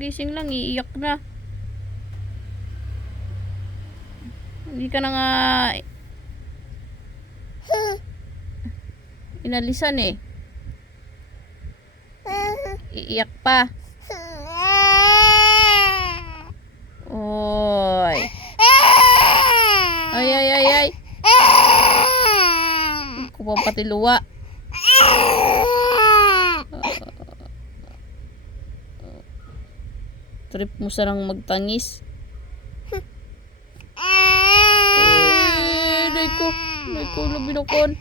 Kakagising lang, iiyak na. Hindi ka na nga inalisan eh. Iiyak pa. Oy. Ay, ay, ay, ay. Ko pa pati luwa. Trip mo sarang magtangis. Day ko, labinakon.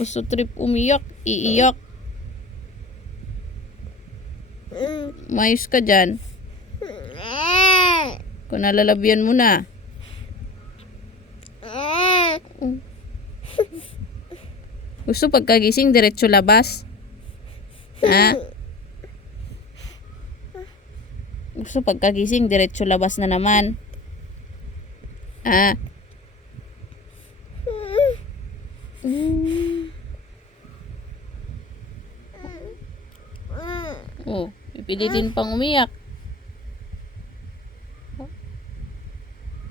Gusto trip umiyak, iiyak. Mayos ka dyan. Kung nalalabyan mo na. Gusto pagkagising, diretso labas? Ha? Gusto pagkagising, diretso labas na naman? Ha? Oh, pipilitin pang umiyak.